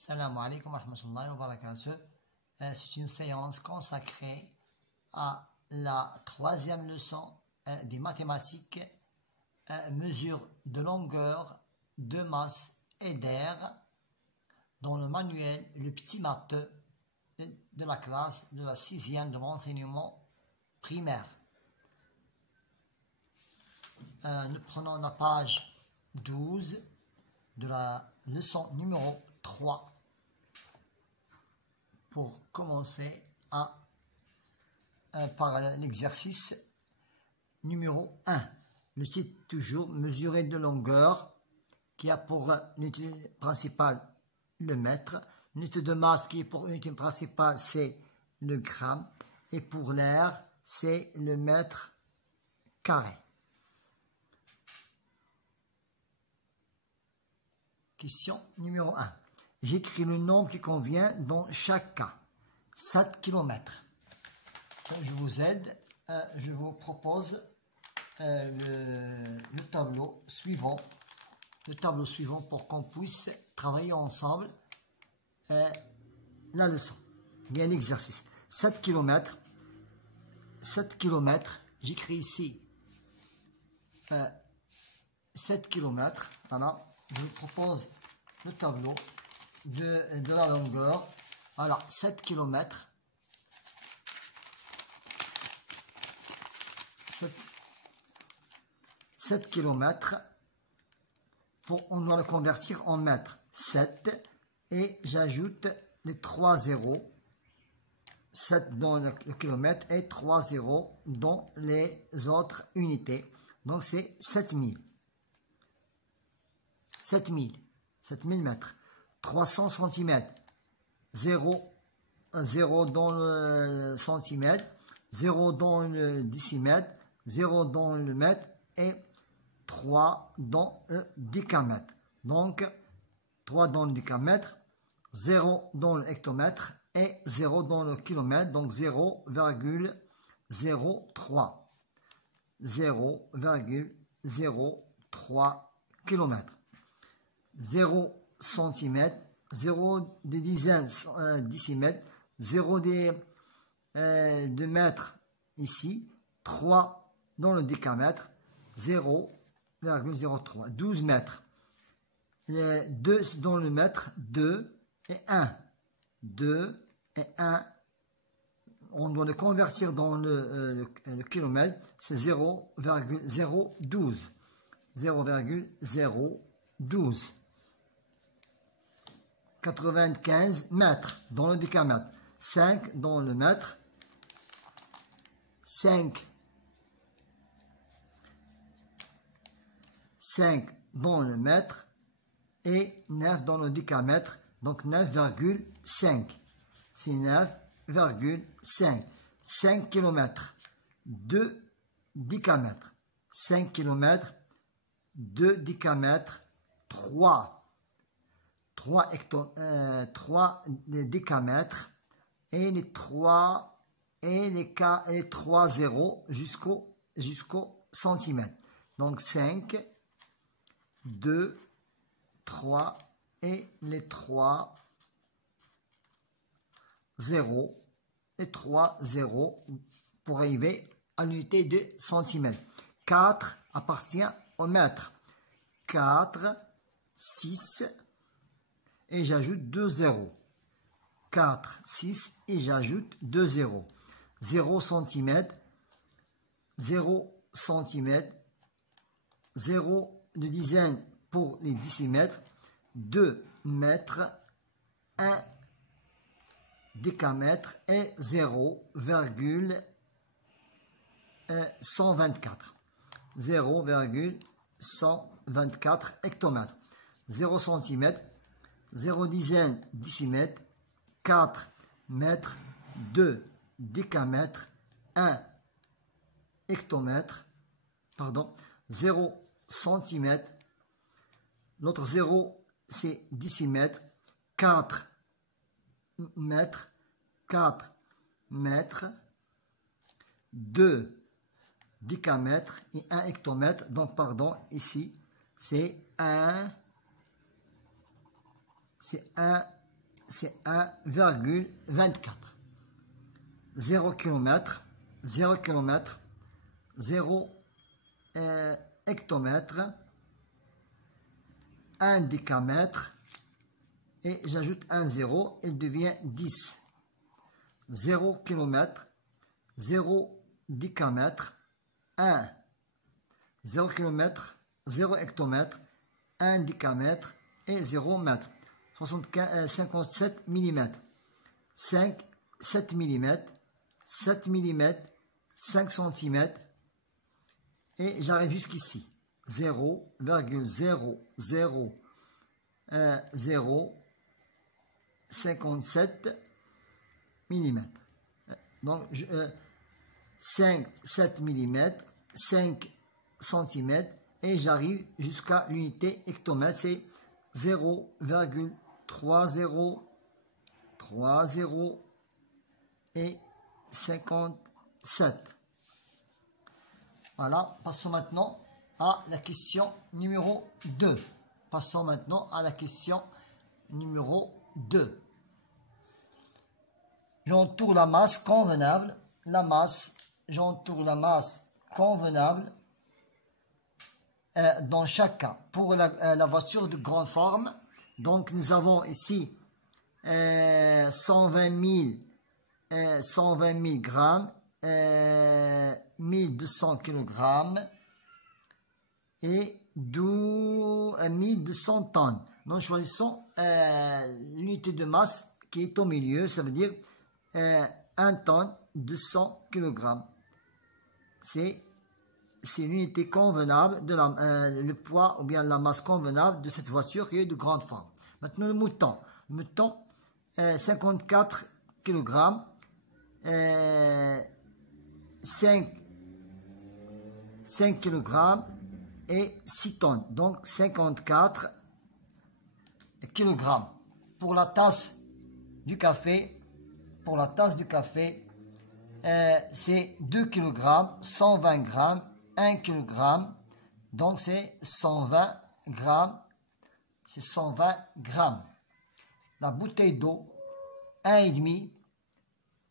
Salam alaikum wa rahmatullahi wa barakatuh. C'est une séance consacrée à la troisième leçon des mathématiques, mesure de longueur, de masse et d'air, dans le manuel Le Petit Maths de la classe de la 6e de l'enseignement primaire. Nous prenons la page 12 de la leçon numéro 3 pour commencer par l'exercice numéro 1. Le titre toujours mesurer de longueur qui a pour unité principale le mètre, l'unité de masse qui est pour unité principale c'est le gramme et pour l'air c'est le mètre carré. Question numéro 1. J'écris le nombre qui convient dans chaque cas. 7 km. Je vous aide. Je vous propose le tableau suivant. Le tableau suivant pour qu'on puisse travailler ensemble la leçon. Bien l'exercice. 7 km. 7 km. J'écris ici 7 km. Voilà. Je vous propose le tableau de la longueur. Alors, 7 km. 7 km. On doit le convertir en mètres. 7. Et j'ajoute les 3 zéros. 7 dans le kilomètre et 3 zéros dans les autres unités. Donc, c'est 7000. 7000 mètres, 300 cm, 0 dans le centimètre, 0 dans le décimètre, 0 dans le mètre et 3 dans le décamètre. Donc, 3 dans le décamètre, 0 dans le hectomètre et 0 dans le kilomètre, donc 0,03. 0,03 km. 0 cm, 0 des dizaines décimètres, 0 des de mètres ici, 3 dans le décamètre, 0,03, 12 mètres. Les 2 dans le mètre, 2 et 1. 2 et 1. On doit le convertir dans le kilomètre, c'est 0,012. 0,012. 95 mètres dans le décamètre, 5 dans le mètre, 5 dans le mètre et 9 dans le décamètre, donc 9,5. C'est 9,5. 5 km, 2 décamètres, 5 km, 2 décamètres, 3 décamètres et les 3 zéros jusqu'au centimètre. Donc 5, 2, 3 et les 3 zéros. Les 3 zéros pour arriver à l'unité de centimètre. 4 appartient au mètre. 4, 6 et j'ajoute 2 zéros. 4, 6 et j'ajoute 2 zéros. 0 cm, 0 cm, 0 de dizaine pour les décimètres, 2 mètres, 1 décamètre et 0,124. 0,124 hectomètres. 0 cm, 0 dizaine décimètre, 4 mètres, 2 décamètres, 1 hectomètre, 0 cm, l'autre 0 c'est décimètre, 4 mètres, 4 mètres, 2 décamètres et 1 hectomètre, donc ici c'est 1 c'est 1,24. 0 km, 0 km, 0 hectomètre, 1 décamètre, et j'ajoute un 0, il devient 10. 0 km, 0 décamètre, 1, 0 km, 0 hectomètre, 1 décamètre et 0 mètre. 57 mm. 5, 7 mm, 7 mm, 5 cm, et j'arrive jusqu'ici. 0,00057 mm. Donc, 5, 7 mm, 5 cm, et j'arrive jusqu'à l'unité hectomètre, c'est 0,3030 et 57. Voilà, passons maintenant à la question numéro 2. Passons maintenant à la question numéro 2. J'entoure la masse convenable. J'entoure la masse convenable dans chaque cas. Pour la voiture de grande forme, donc nous avons ici 120 000 grammes, 1200 kg et 1200 tonnes. Donc choisissons l'unité de masse qui est au milieu, ça veut dire 1 tonne 200 kg. C'est l'unité convenable de le poids ou bien la masse convenable de cette voiture qui est de grande forme. Maintenant le mouton. Le mouton, 54 kg, 5 kg et 6 tonnes. Donc 54 kg. Pour la tasse du café, c'est 2 kg, 120 g, 1 kg, donc c'est 120 grammes. C'est 120 grammes. La bouteille d'eau, 1,5,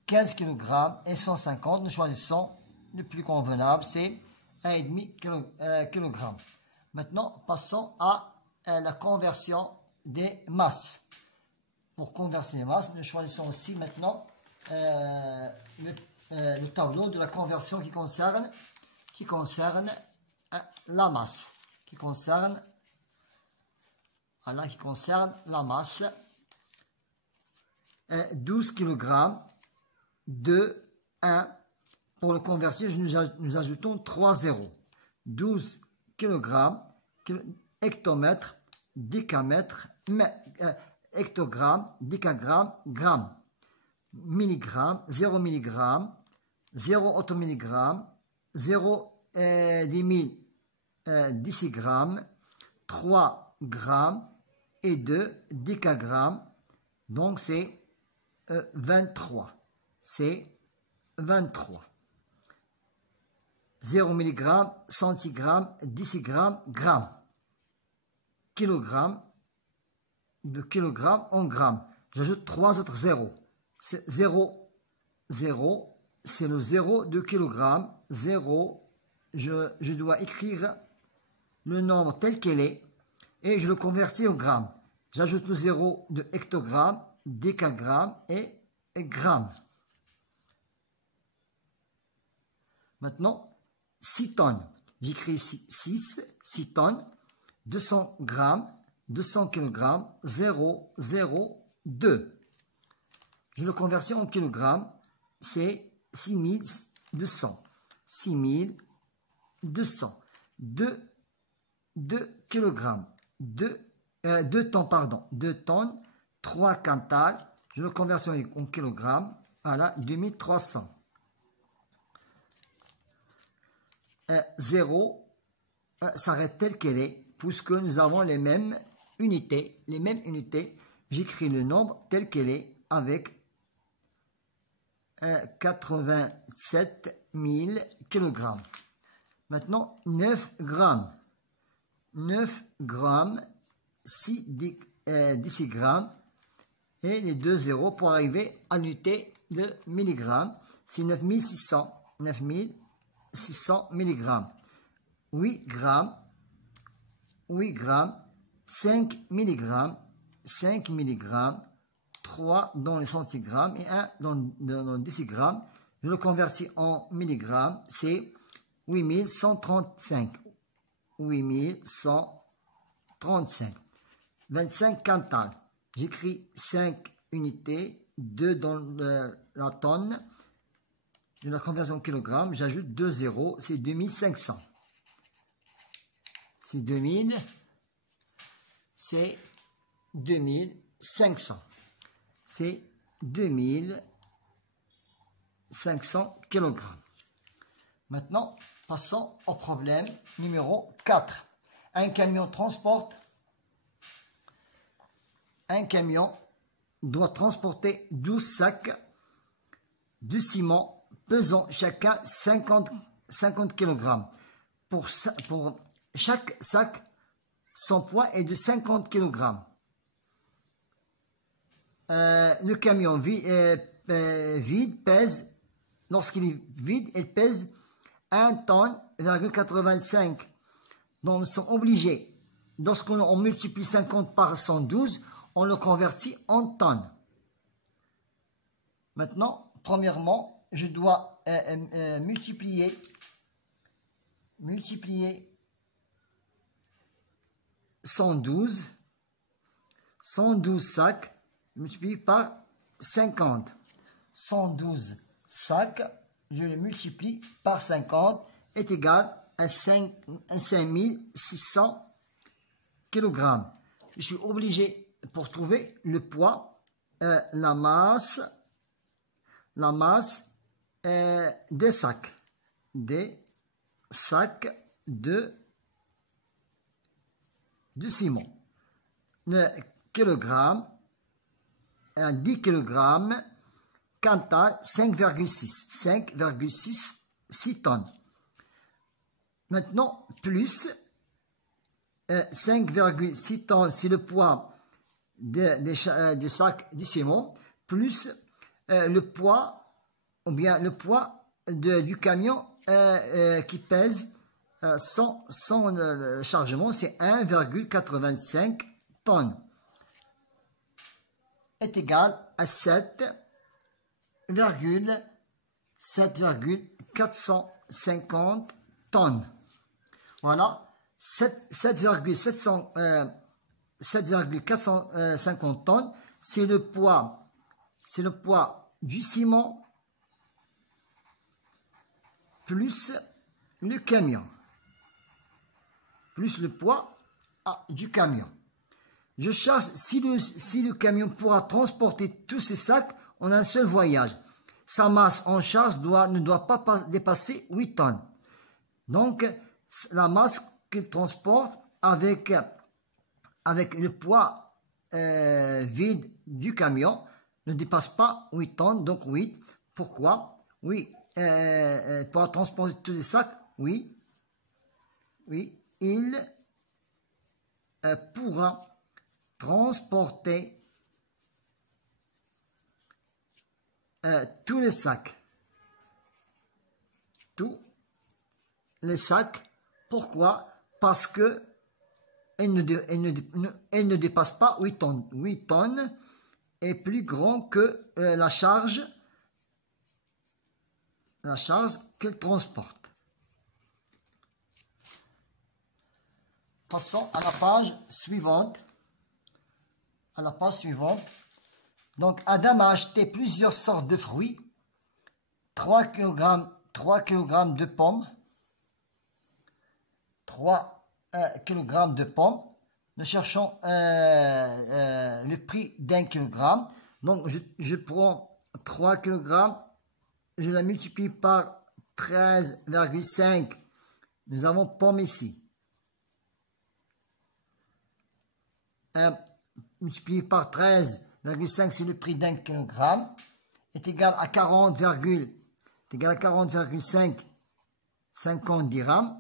15 kg et 150. Nous choisissons le plus convenable, c'est 1,5 kg. Maintenant, passons à la conversion des masses. Pour convertir les masses, nous choisissons aussi maintenant le tableau de la conversion qui concerne la masse. Qui concerne la masse. 12 kg, 2, 1. Pour le convertir, nous ajoutons 3 zéros. 12 kg, hectomètre, décamètre, hectogramme, décagramme, gramme. Milligramme, 0 mg, 0 automilligramme, 0 10 000 décigrammes, 3 grammes et 2 décagrammes. Donc c'est 23. C'est 23. 0 mg, centigramme, décigramme, gramme. Kilogramme, de kilogramme en gramme. J'ajoute 3 autres zéros. 0, 0, c'est le 0 de kilogramme. 0, je dois écrire le nombre tel qu'il est et je le convertis au gramme. J'ajoute le 0 de hectogramme, décagramme et gramme. Maintenant, 6 tonnes. J'écris ici 6 tonnes, 200 grammes, 200 kg, 0, 0, 2. Je le convertis en kilogrammes, c'est 6200. 6200. 2 kg. 2 tonnes, pardon. 2 tonnes, 3 quintals. Je le convertis en kilogrammes. Voilà, 2300. 0 s'arrête telle qu'elle est, puisque nous avons les mêmes unités. J'écris le nombre tel qu'elle est avec 87 000 kg. Maintenant, 9 grammes. 9 grammes, 6 décigrammes et les deux zéros pour arriver à l'unité de milligrammes. C'est 9600 milligrammes. 8 grammes, 5 milligrammes, 3 dans les centigrammes et 1 dans le décigrammes. Je le convertis en milligrammes, c'est 8135. 8135. 25 quintals. J'écris 5 unités, 2 dans la tonne. De la conversion en kilogrammes, j'ajoute 2 zéros, c'est 2500. C'est 2000, c'est 2500. C'est 2500 kilogrammes. Maintenant, passons au problème numéro 4. Un camion doit transporter 12 sacs de ciment pesant chacun 50 kg. Pour chaque sac, son poids est de 50 kg. Le camion vide pèse, lorsqu'il est vide, il pèse 1,85 tonnes. Donc, nous sommes obligés, lorsqu'on multiplie 50 par 112, on le convertit en tonnes. Maintenant, premièrement, je dois multiplier 112 sacs multiplié par 50. 112 sacs, je les multiplie par 50, est égal à 5600 kg. Je suis obligé, pour trouver le poids, la masse des sacs de ciment. Le kilogramme, 10 kg, quintal, 5,6 tonnes. Maintenant, plus 5,6 tonnes, c'est le poids des sacs de ciment, plus le poids, ou bien le poids du camion qui pèse sans chargement, c'est 1,85 tonnes, est égal à 7,450 tonnes. Voilà, 7,450 tonnes, c'est le poids du ciment plus le camion, plus le poids du camion. Je cherche si le camion pourra transporter tous ces sacs en un seul voyage. Sa masse en charge ne doit pas dépasser 8 tonnes. Donc, la masse qu'il transporte avec le poids vide du camion ne dépasse pas 8 tonnes, donc 8. Pourquoi? Oui, pour transporter tous les sacs, oui, il pourra transporter tous les sacs. Pourquoi? Parce que elle ne dépasse pas 8 tonnes. 8 tonnes est plus grand que la charge qu'elle transporte. Passons à la page suivante. Donc, Adam a acheté plusieurs sortes de fruits, 3 kg de pommes, 3 kg de pommes. Nous cherchons le prix d'un kilogramme. Donc, je prends 3 kg, je la multiplie par 13,5. Nous avons pommes ici. Multiplié par 13,5, c'est le prix d'un kilogramme, est égal à 40,5 50 dirhams.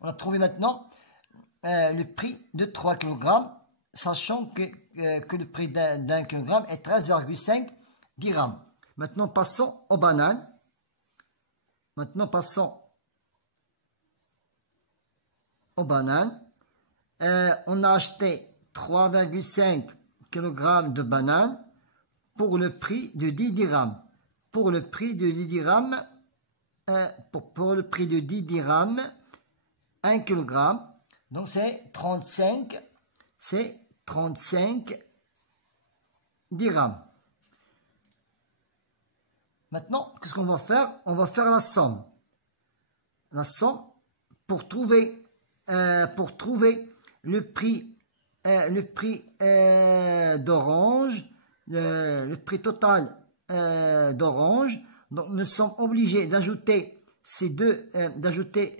On a trouvé maintenant le prix de 3 kg. sachant que le prix d'un kilogramme est 13,5 dirhams. Maintenant, passons aux bananes. Maintenant, passons aux bananes. On a acheté 3,5 kg de bananes pour le prix de 10 dirhams. Pour le prix de 10 dirhams, pour le prix de 10 dirhams, 1 kg. Donc c'est 35 dirhams. Maintenant, qu'est-ce qu'on va faire? On va faire la somme. La somme pour trouver le prix d'orange, le prix total d'orange. Donc nous sommes obligés d'ajouter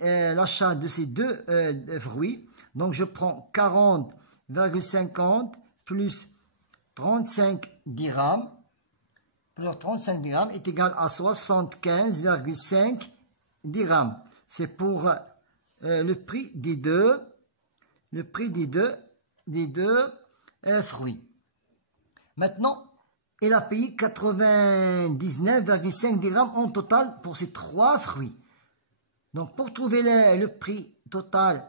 l'achat de ces deux fruits. Donc je prends 40,50 plus 35 dirhams. Alors 35 dirhams est égal à 75,5 dirhams. C'est pour le prix des deux fruits. Maintenant, il a payé 99,5 dirhams en total pour ces trois fruits. Donc pour trouver le prix total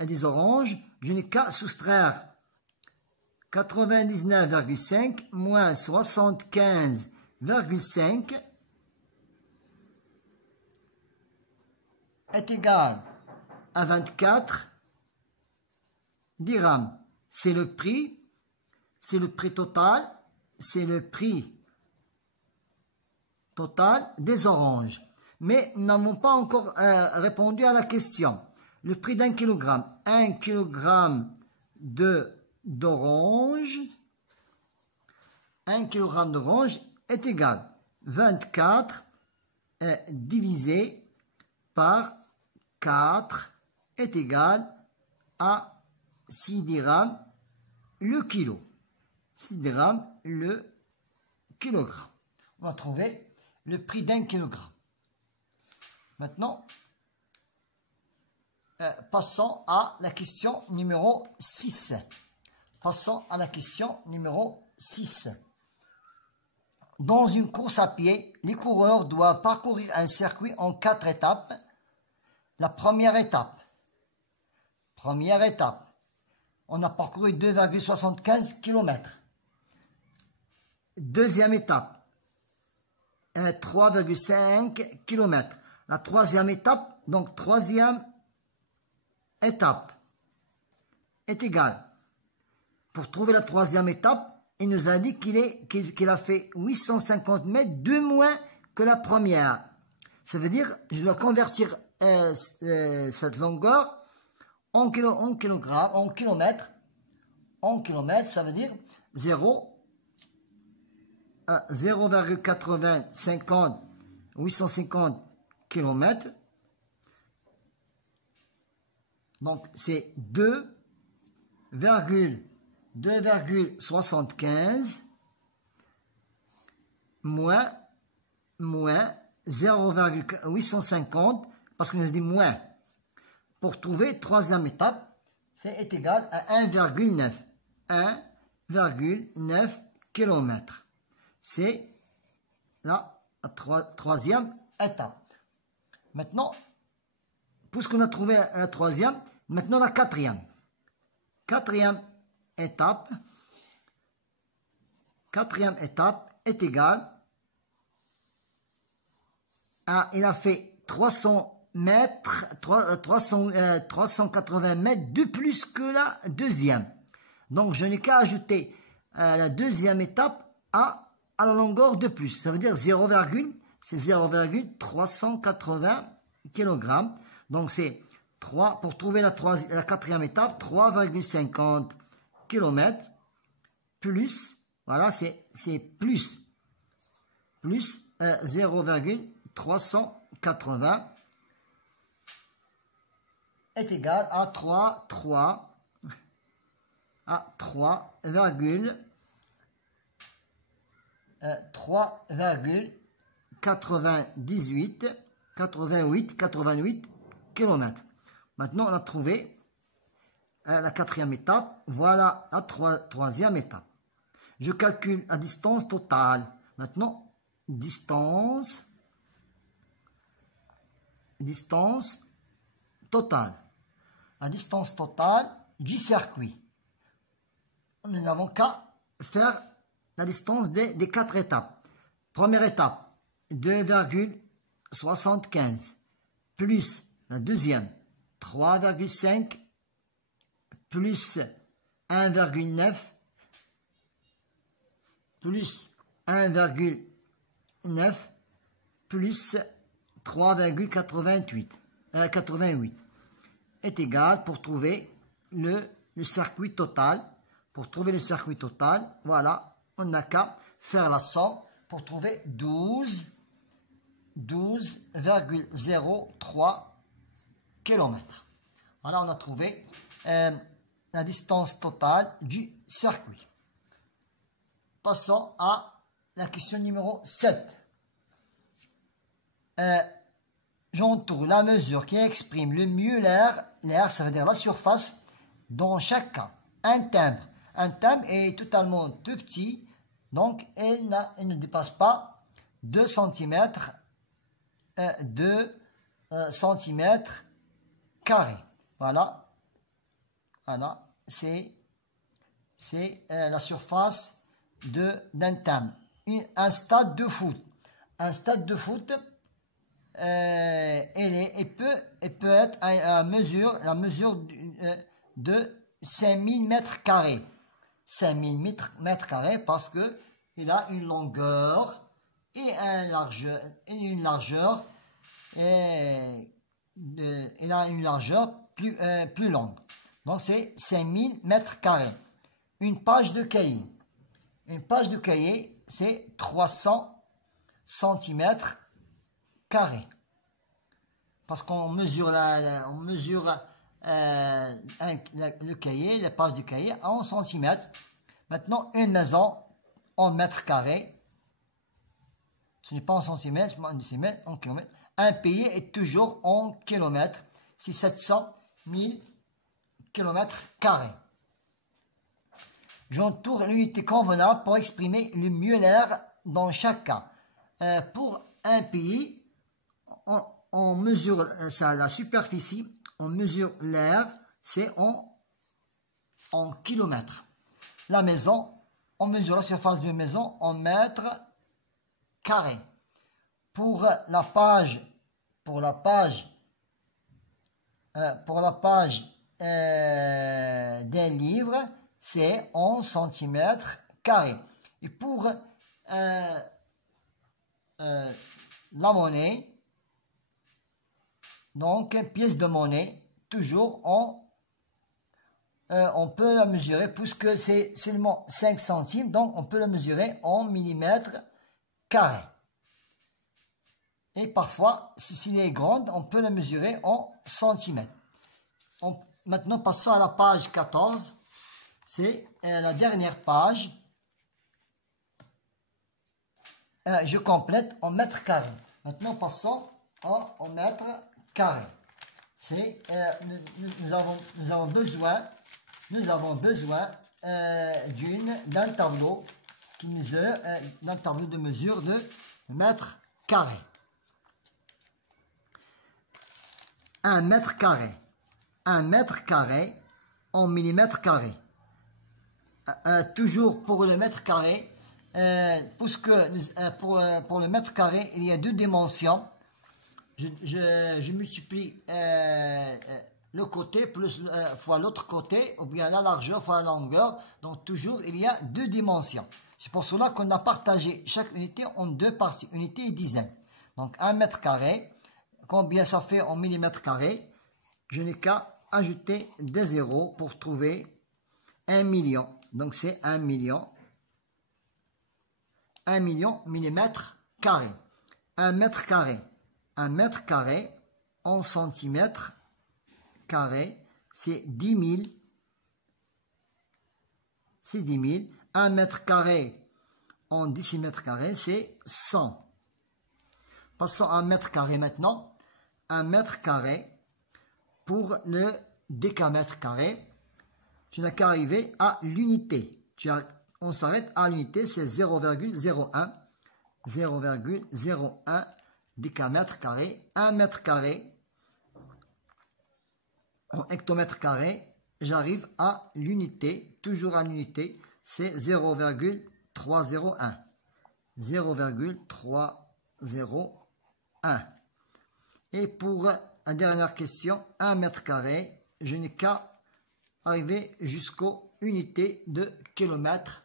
des oranges, je n'ai qu'à soustraire 99,5 moins 75,5 est égal à 24 dirhams. C'est le prix total, des oranges. Mais nous n'avons pas encore répondu à la question. Le prix d'un kilogramme. 1 kilogramme d'orange. 1 kg d'orange est égal 24 divisé par 4 est égal à 6 dirhams le kilo. 6 dirhams le kilogramme. On va trouver le prix d'un kilogramme. Maintenant, passons à la question numéro 6. Passons à la question numéro 6. Dans une course à pied, les coureurs doivent parcourir un circuit en 4 étapes. La première étape, on a parcouru 2,75 km. Deuxième étape, 3,5 km. La troisième étape, donc troisième étape, est égale. Pour trouver la troisième étape, il nous a dit qu'il a fait 850 mètres de moins que la première. Ça veut dire, je dois convertir cette longueur en kilomètres. En kilomètres, ça veut dire 850 km. Donc, c'est 2,75 moins 0,850 parce qu'on a dit moins. Pour trouver troisième étape, c'est égal à 1,9. 1,9 km. C'est la troisième étape. Maintenant, puisqu'on a trouvé la troisième, maintenant la quatrième. Quatrième étape est égale à, il a fait 380 mètres de plus que la deuxième. Donc, je n'ai qu'à ajouter la deuxième étape à la longueur de plus. Ça veut dire 0,380 kg. Donc, c'est 3, pour trouver la quatrième étape, 3,50 km plus, voilà, c'est plus 0,380 est égal à 3,88 km. Maintenant, on a trouvé la quatrième étape. Voilà la troisième étape. Je calcule la distance totale. Maintenant, distance totale. La distance totale du circuit. Nous n'avons qu'à faire la distance des 4 étapes. Première étape, 2,75 plus la deuxième, 3,5 plus 1,9 plus 1,9 plus 3,88 est égal pour trouver le circuit total. Pour trouver le circuit total, voilà, on n'a qu'à faire la somme pour trouver 12,03 km. Voilà, on a trouvé la distance totale du circuit. Passons à la question numéro 7. J'entoure la mesure qui exprime le mieux l'air. L'air, ça veut dire la surface, dans chaque cas. Un timbre. Un timbre est totalement tout petit, donc il ne dépasse pas 2 cm, 2 cm carrés. Voilà, voilà, c'est la surface d'un timbre. Un stade de foot. Un stade de foot, il peut être la mesure de 5000 mètres carrés. 5000 mètres carrés parce que il a une longueur et une largeur plus longue. Donc c'est 5000 mètres carrés. Une page de cahier. Une page de cahier, c'est 300 cm carrés. Parce qu'on mesure le cahier, la page du cahier en centimètres. Maintenant, une maison en mètres carrés. Ce n'est pas en centimètres, mais en décimètres, en kilomètres. Un pays est toujours en kilomètres. C'est 700 000 kilomètres carrés. J'entoure l'unité convenable pour exprimer le mieux l'air dans chaque cas. Pour un pays, on mesure la superficie. On mesure l'air, c'est en kilomètres. La maison, on mesure la surface d'une maison en mètres carrés. Pour la page d'un livre, c'est en centimètres carrés. Et pour la monnaie, donc, une pièce de monnaie, toujours on peut la mesurer, puisque c'est seulement 5 centimes, donc on peut la mesurer en millimètres carrés. Et parfois, si elle est grande, on peut la mesurer en centimètres. Maintenant, passons à la page 14. C'est la dernière page. Je complète en mètres carrés. Maintenant, passons en mètres carré. Nous avons besoin d'un tableau de mesure de mètres carrés. 1 mètre carré. 1 mètre carré en millimètres carrés. Toujours pour le mètre carré, puisque pour le mètre carré, il y a 2 dimensions. Je multiplie le côté plus fois l'autre côté, ou bien la largeur fois la longueur. Donc toujours il y a 2 dimensions. C'est pour cela qu'on a partagé chaque unité en 2 parties, unité et dizaine. Donc 1 mètre carré, combien ça fait en millimètres carrés? Je n'ai qu'à ajouter des zéros pour trouver 1 million. Donc c'est 1 million millimètres carrés. 1 mètre carré. 1 mètre carré en centimètres carrés, c'est 10 000. C'est 10 000. 1 mètre carré en décimètres carrés, c'est 100. Passons à 1 mètre carré maintenant. 1 mètre carré pour le décamètre carré. tu n'as qu'à arriver à l'unité. On s'arrête à l'unité, c'est 0,01. 0,01 décamètre carré. 1 mètre carré en hectomètre carré. J'arrive à l'unité, toujours à l'unité, c'est 0,301. 0,301. Et pour la dernière question, 1 mètre carré, je n'ai qu'à arriver jusqu'aux unités de kilomètre.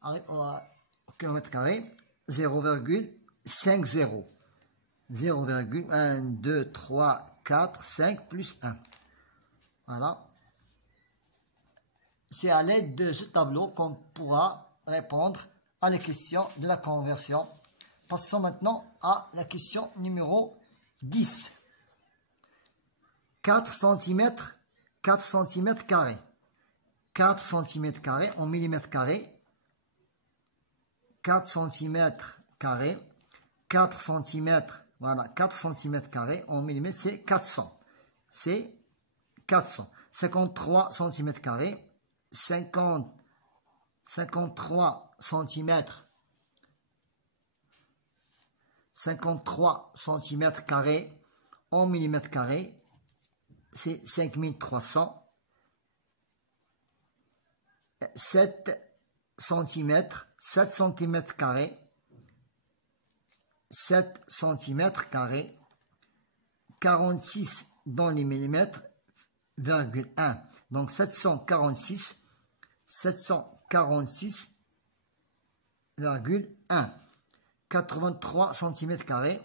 Arrive au kilomètre carré, 0,50. 0,1, 2, 3, 4, 5 plus 1. Voilà. C'est à l'aide de ce tableau qu'on pourra répondre à les questions de la conversion. Passons maintenant à la question numéro 10. 4 cm carrés. 4 cm carrés en millimètres carrés. 4 cm carrés. 4 cm, voilà, 4 cm carrés en millimètres, c'est 400. C'est 400. 53 cm carrés. 53 cm. 53 cm carrés en millimètres carrés, c'est 5300. 7 cm, 7 cm carrés, 7 cm carrés, 46 dans les millimètres, virgule 1. Donc 746,1. 83 cm carrés,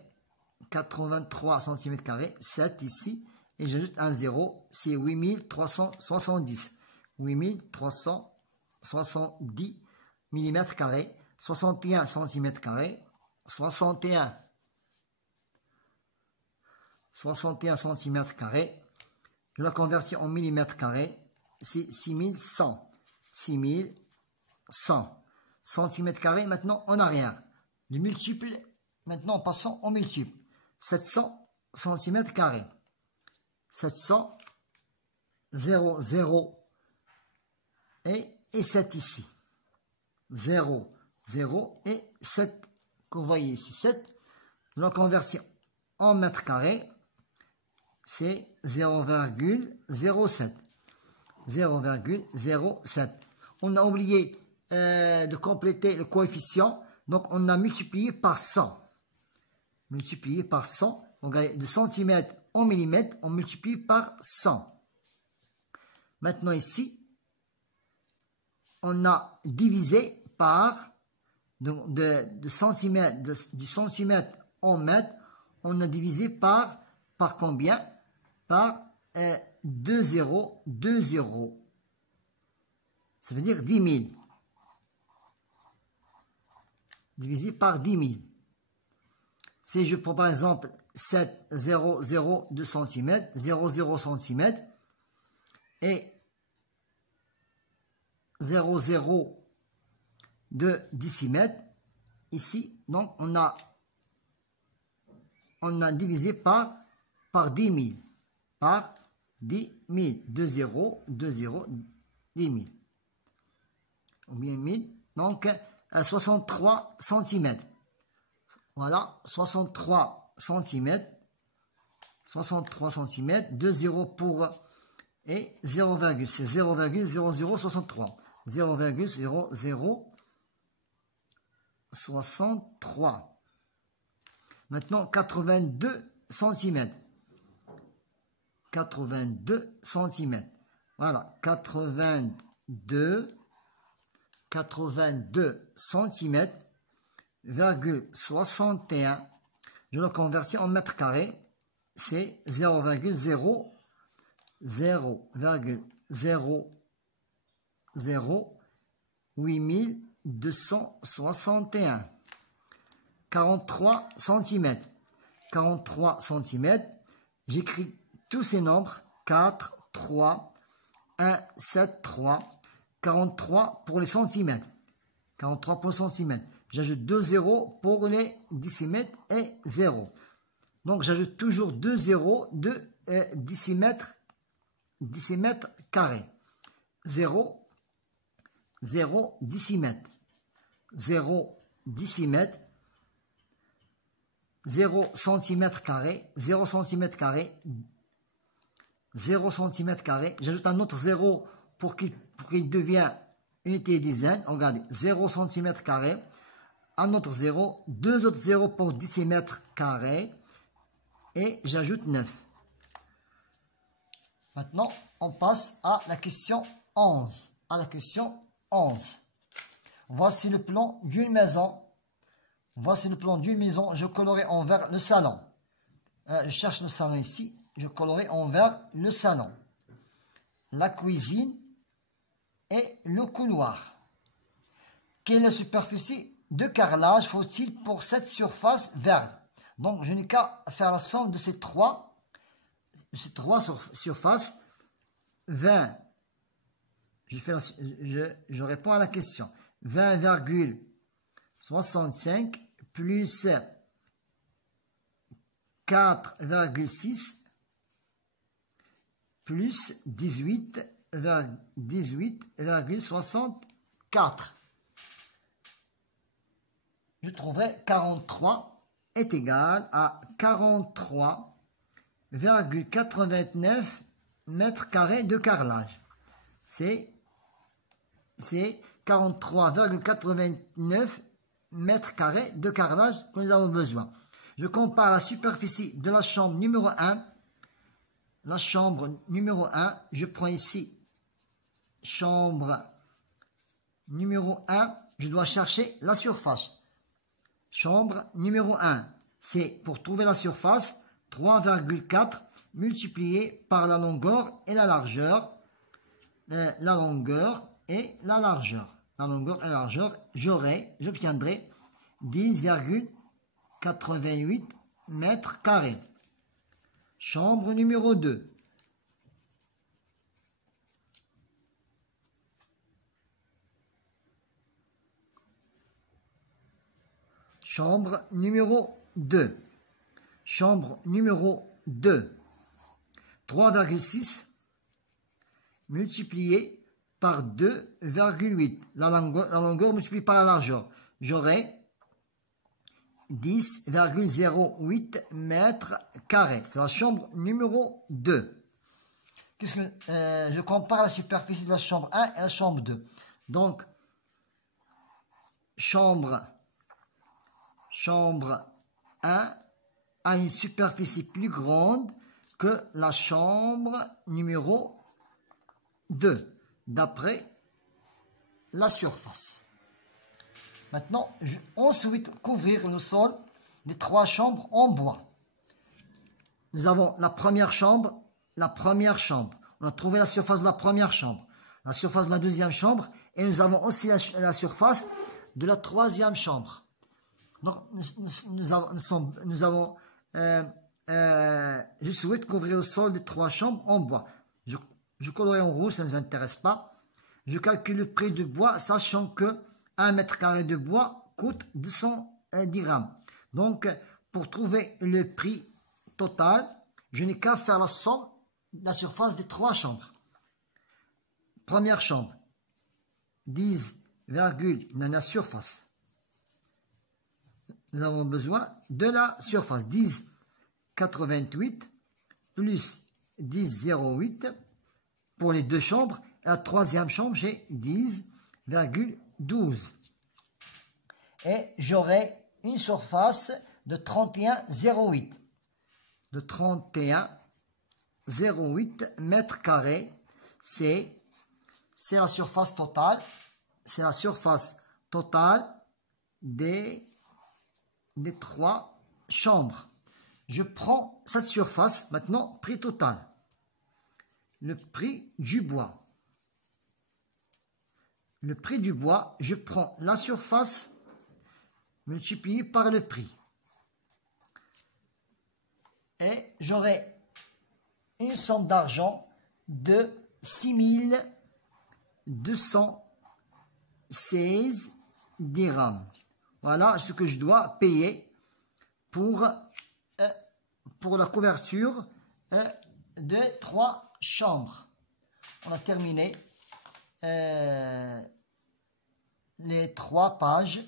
83 cm carrés, 7 ici, et j'ajoute un 0, c'est 8370. 8370 mm carrés, 61 cm carrés, 61 cm carrés. Je la convertis en millimètres carrés, c'est 6100. 6100 cm carrés. Maintenant en arrière. Le multiple, maintenant passons au multiple. 700 cm carrés. 700, 0, 0 et 7 ici. 0, 0 et 7 que vous voyez ici. 7, je la convertis en mètres carrés. C'est 0,07. 0,07. On a oublié de compléter le coefficient. Donc, on a multiplié par 100. Multiplié par 100. Donc, de centimètres en millimètres, on multiplie par 100. Maintenant, ici, on a divisé par, donc du centimètre en mètre, on a divisé par combien? Par 2 zéros, 2 zéros. Ça veut dire 10 000. Divisé par 10 000. Si je prends par exemple 7,002 cm, 0,0 cm et 0,0 de décimètre, ici, donc on a divisé par 10 000. Par 10 000. 2 0, 2 0, 10 000. Ou bien 1000. Donc, 63 cm. Voilà, 63 cm. 63 cm. 2 0 pour et 0, c'est 0,0063. 0,0063. Maintenant, 82 cm. 82 cm. Voilà, 82 cm, virgule 61. Je le convertis en mètres carrés. C'est 0,0 8261. 43 cm. 43 cm. J'écris tous ces nombres. 4, 3, 1, 7, 3. 43 pour les centimètres. 43 pour le centimètre. J'ajoute 2 zéros pour les décimètres et 0. Donc, j'ajoute toujours 2 zéros de décimètres carrés. 0, 0 décimètre, 0 décimètre, 0 centimètre carré, 0 centimètre carré, 0 centimètre carré. J'ajoute un autre 0 pour qu'il devienne unité et dizaine. Regardez, 0 centimètre carré, un autre 0, deux autres 0 pour décimètre carré, et j'ajoute 9. Maintenant, on passe à la question 11. À la question 11. Voici le plan d'une maison. Voici le plan d'une maison. Je colorais en vert le salon. Je cherche le salon ici. Je colorais en vert le salon, la cuisine et le couloir. Quelle est la superficie de carrelage faut-il pour cette surface verte? Donc, je n'ai qu'à faire la somme de ces trois surfaces. 20. Je réponds à la question. 20,65 plus 4,6 plus 18,64. Je trouverai 43 est égal à 43,89 mètres carrés de carrelage. C'est 43,89 mètres carrés de carrelage que nous avons besoin. Je compare la superficie de la chambre numéro 1. La chambre numéro 1, je prends ici chambre numéro 1, je dois chercher la surface. Chambre numéro 1, c'est pour trouver la surface, 3,4 multiplié par la longueur et la largeur. La longueur et la largeur. La longueur et la largeur, j'obtiendrai 10,88 mètres carrés. Chambre numéro 2. Chambre numéro 2. Chambre numéro 2. 3,6 multiplié par 2,8. La longueur multipliée par la largeur. J'aurai 10,08 mètres carrés. C'est la chambre numéro 2. Je compare la superficie de la chambre 1 et la chambre 2. Donc, chambre 1 a une superficie plus grande que la chambre numéro 2, d'après la surface. Maintenant, on souhaite couvrir le sol des 3 chambres en bois. Nous avons la première chambre. On a trouvé la surface de la première chambre, la surface de la deuxième chambre, et nous avons aussi la surface de la troisième chambre. Donc, je souhaite couvrir le sol des 3 chambres en bois. Je colorais en rouge, ça ne nous intéresse pas. Je calcule le prix du bois, sachant que 1 mètre carré de bois coûte 210 dirhams. Donc, pour trouver le prix total, je n'ai qu'à faire la somme de la surface des 3 chambres. Première chambre, 10, la surface. Nous avons besoin de la surface. 10,88 plus 10,08 pour les 2 chambres. La troisième chambre, j'ai 10,12. Et j'aurai une surface de 31,08. De 31,08 mètres carrés. C'est la surface totale. C'est la surface totale des 3 chambres. Je prends cette surface, maintenant, prix total. Le prix du bois. Le prix du bois, je prends la surface multipliée par le prix. Et j'aurai une somme d'argent de 6,216 dirhams. Voilà ce que je dois payer pour la couverture de 3 chambres. On a terminé. les 3 pages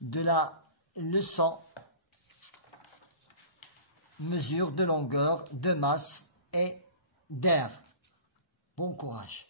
de la leçon mesure de longueur, de masse et d'air. Bon courage.